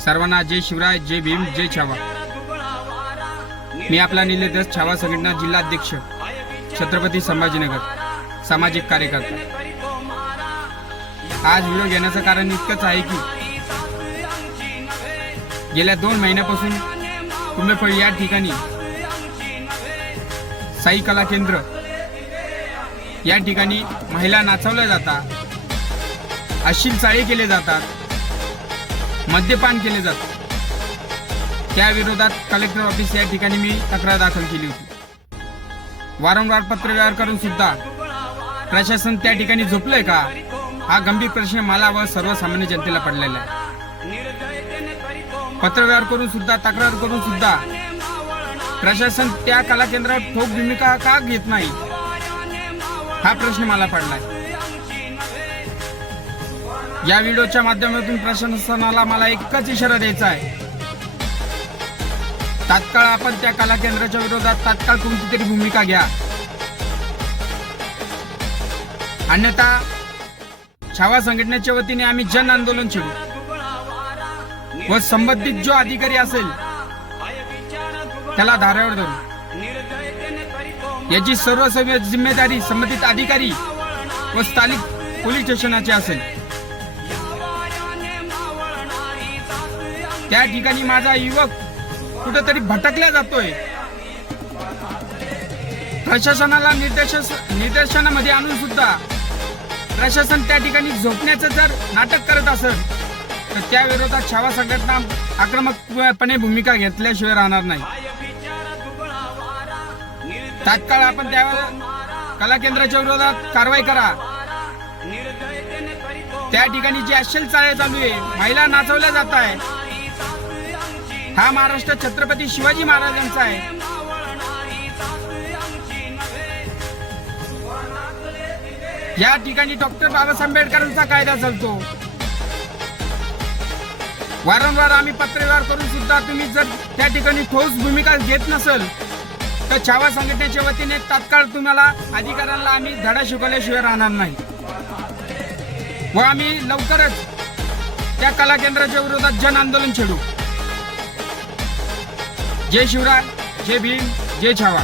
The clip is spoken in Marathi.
सर्वांना जय शिवराय, जय भीम, जय छावा। मी आपला निलेश छावा संघटना जिल्हा अध्यक्ष छत्रपती संभाजीनगर, सामाजिक कार्यकर्ता। आज व्हिडिओ घेण्याचं कारण इतकंच आहे की गेल्या 2 महिन्यापासून कुंभेफळ या ठिकाणी साई कला केंद्र या ठिकाणी महिला नाचवल्या जातात, अश्लील चाळे केले जातात, मद्यपान केले जाते। त्या विरोधात कलेक्टर ऑफिस या ठिकाणी मी तक्रार दाखल केली होती। वारंवार पत्रव्यवहार करून सुद्धा प्रशासन त्या ठिकाणी झोपलंय का, हा गंभीर प्रश्न मला व सर्वसामान्य जनतेला पडलेला आहे। पत्रव्यवहार करून सुद्धा, तक्रार करून सुद्धा प्रशासन त्या कला केंद्रावर ठोक भूमिका का घेत नाही, हा प्रश्न मला पडलाय। या व्हिडिओच्या माध्यमातून प्रशासनाला मला एकच इशारा द्यायचा आहे, तात्काळ आपण त्या कला केंद्राच्या विरोधात तात्काळ कोणती तरी भूमिका घ्या, अन्यथा छावा संघटनेच्या वतीने आम्ही जन आंदोलन छेडू व संबंधित जो अधिकारी असेल त्याला धारेवर धरू। याची सर्व जिम्मेदारी संबंधित अधिकारी व स्थानिक पोलीस स्टेशनाची असेल। त्या ठिकाणी माझा युवक कुठेतरी भटकला जातोय। प्रशासनाला निर्देशनामध्ये आणून सुद्धा प्रशासन त्या ठिकाणी झोपण्याचं जर नाटक करत असेल तर त्या विरोधात छावा संघटना आक्रमकपणे भूमिका घेतल्याशिवाय राहणार नाही। तात्काळ आपण त्यावर कला केंद्राच्या विरोधात कारवाई करा। त्या ठिकाणी जी अश्लील चाळे चालू आहे, महिला नाचवल्या जात आहे, हा महाराष्ट्र छत्रपती शिवाजी महाराजांचा आहे। या ठिकाणी डॉक्टर बाबासाहेब आंबेडकरांचा कायदा चालतो। वारंवार आम्ही पत्रव्यवहार करून सुद्धा तुम्ही जर त्या ठिकाणी ठोस भूमिका घेत नसेल तर छावा संघटनेच्या वतीने तात्काळ तुम्हाला अधिकाऱ्यांना आम्ही धडा शिकवल्याशिवाय राहणार नाही व आम्ही लवकरच त्या कला केंद्राच्या विरोधात जन आंदोलन छेडू। जय शिवराय, जय भीम, जय छावा।